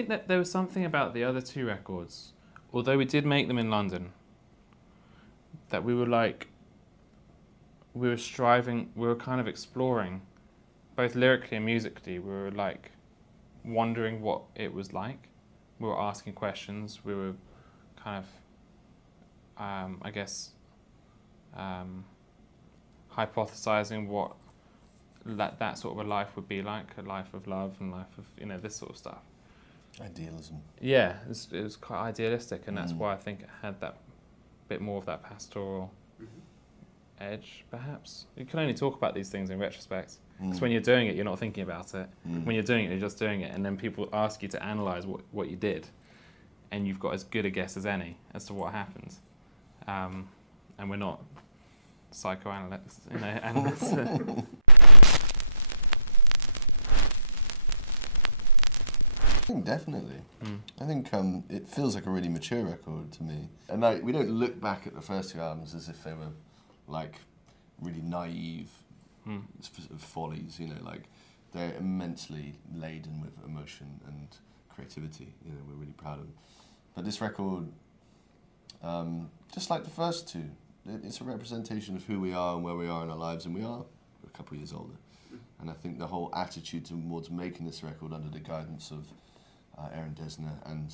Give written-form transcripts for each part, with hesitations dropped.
think that there was something about the other two records, although we did make them in London, that we were like, we were striving, we were kind of exploring, both lyrically and musically, we were like wondering what it was like. We were asking questions, we were kind of, I guess, hypothesizing what that sort of a life would be like, a life of love and life of, you know, this sort of stuff. Idealism. Yeah, it was quite idealistic, and that's why I think it had that bit more of that pastoral edge, perhaps. You can only talk about these things in retrospect, because when you're doing it, you're not thinking about it. When you're doing it, you're just doing it, and then people ask you to analyse what you did, and you've got as good a guess as any as to what happened. And we're not psychoanalysts, you know, analysts. I think definitely. I think it feels like a really mature record to me. And like, we don't look back at the first two albums as if they were like really naive follies, you know, like they're immensely laden with emotion and creativity, you know, we're really proud of them. But this record, just like the first two, it's a representation of who we are and where we are in our lives, and we are a couple of years older. And I think the whole attitude towards making this record under the guidance of Aaron Dessner and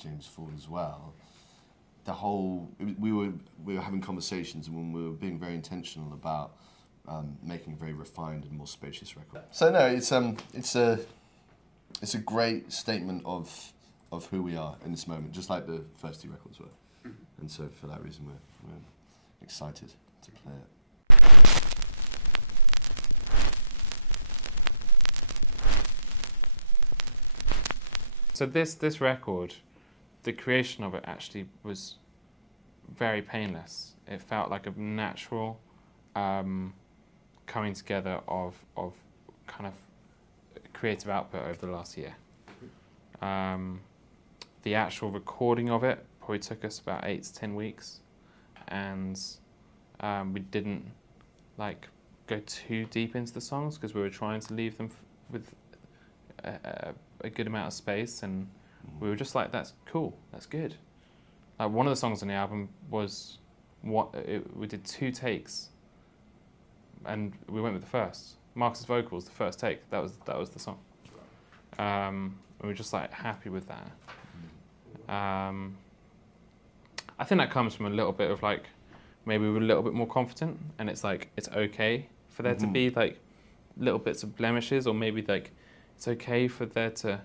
James Ford as well, we were having conversations, and when we were being very intentional about making a very refined and more spacious record. So no, it's a great statement of who we are in this moment, just like the first two records were. And so for that reason, we're excited to play it. So this record, the creation of it actually was very painless. It felt like a natural coming together of kind of creative output over the last year. The actual recording of it probably took us about 8 to 10 weeks, and we didn't like go too deep into the songs because we were trying to leave them with a good amount of space, and we were just like, that's cool, that's good. Like one of the songs on the album was we did 2 takes, and we went with the first. Marcus's vocals, the first take, that was the song. We were just like happy with that. I think that comes from a little bit of like, maybe we were a little bit more confident, and it's like, it's okay for there to be like little bits of blemishes, or maybe like it's okay for there to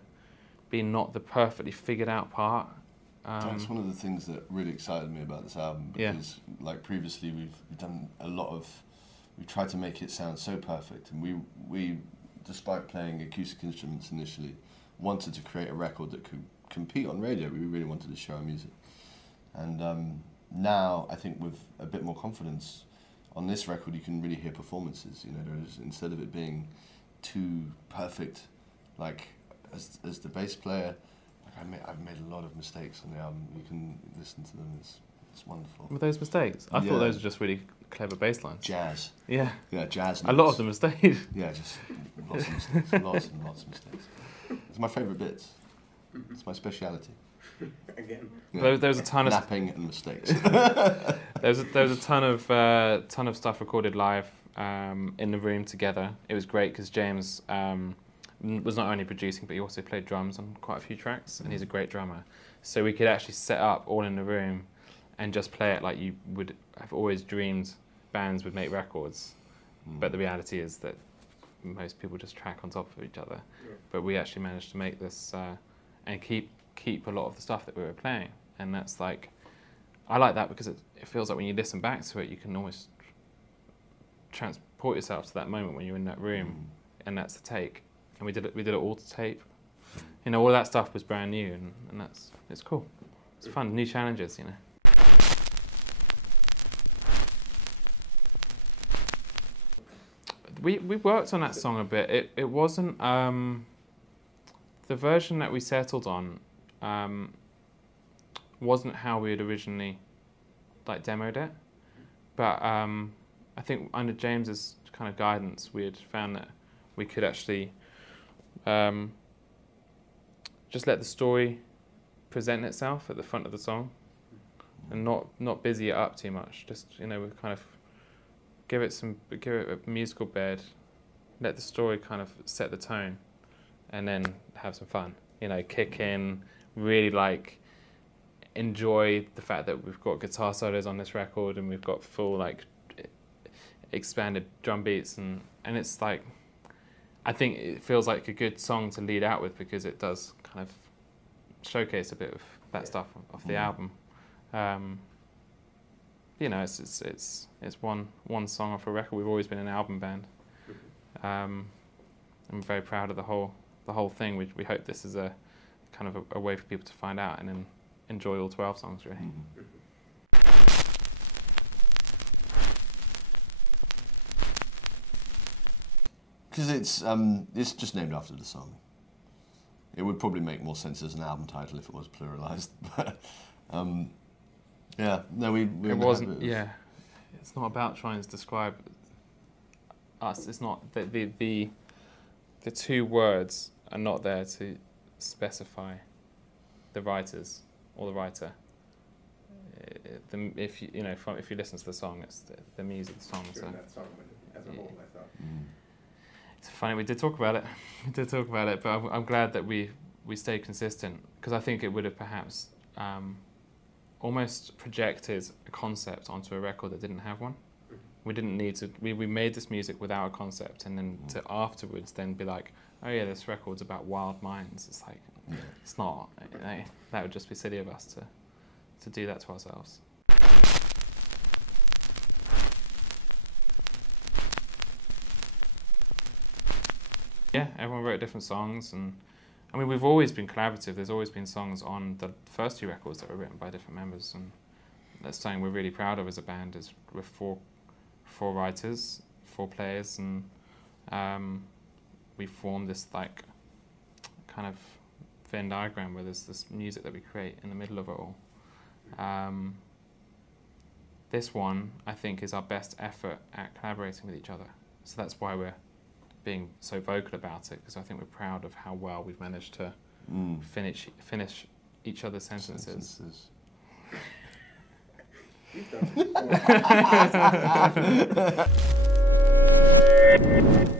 be not the perfectly figured out part. That's one of the things that really excited me about this album, because like previously we've done a lot of, we tried to make it sound so perfect, and we despite playing acoustic instruments initially, wanted to create a record that could compete on radio. We really wanted to show our music. And now I think with a bit more confidence on this record, you can really hear performances, you know, instead of it being too perfect, like as the bass player, like I've made a lot of mistakes on the album. You can listen to them, it's wonderful. Were those mistakes? I thought those were just really clever bass lines. Jazz. Yeah. Yeah, jazz notes. A lot of them are stayed. Yeah, just lots of mistakes, lots and lots of mistakes. It's my favourite bits. It's my speciality. Again. Yeah. There was a ton of napping and mistakes. there was a ton of stuff recorded live in the room together. It was great because James was not only producing, but he also played drums on quite a few tracks, and he's a great drummer. So we could actually set up all in the room and just play it like you would have always dreamed bands would make records. But the reality is that most people just track on top of each other. But we actually managed to make this and keep a lot of the stuff that we were playing. And that's like, I like that because it feels like when you listen back to it, you can almost transport yourself to that moment when you're in that room, and that's the take. And we did it all to tape. You know, all that stuff was brand new, and it's cool. It's fun, new challenges, you know. We worked on that song a bit. It wasn't the version that we settled on wasn't how we had originally like demoed it, but I think under James's kind of guidance, we had found that we could actually just let the story present itself at the front of the song, and not busy it up too much. Just, you know, we kind of give it a musical bed, let the story kind of set the tone, and then have some fun. You know, kick in, really like enjoy the fact that we've got guitar solos on this record and we've got full like expanded drum beats, and it's like, I think it feels like a good song to lead out with because it does kind of showcase a bit of that stuff off the album. You know, it's one song off a record. We've always been an album band. I'm very proud of the whole thing. We hope this is a kind of a way for people to find out and then enjoy all 12 songs, really. Because it's just named after the song. It would probably make more sense as an album title if it was pluralized, but yeah, no, it wasn't. Yeah, it's not about trying to describe us. It's not the two words are not there to specify the writers or the writer. If you listen to the song, it's the music of the song. So that song as a whole, I thought. It's funny, we did talk about it, but I'm glad that we stayed consistent, because I think it would have perhaps almost projected a concept onto a record that didn't have one. We didn't need to, we made this music without a concept, and then to afterwards then be like, oh yeah, this record's about wild minds. It's like, it's not, that would just be silly of us to do that to ourselves. Yeah, everyone wrote different songs, and I mean, we've always been collaborative. There's always been songs on the first 2 records that were written by different members, and that's something we're really proud of as a band. Is we're four writers, 4 players, and we formed this like kind of Venn diagram where there's this music that we create in the middle of it all. This one, I think, is our best effort at collaborating with each other. So that's why we're being so vocal about it, because I think we're proud of how well we've managed to finish each other's sentences. You've done it before.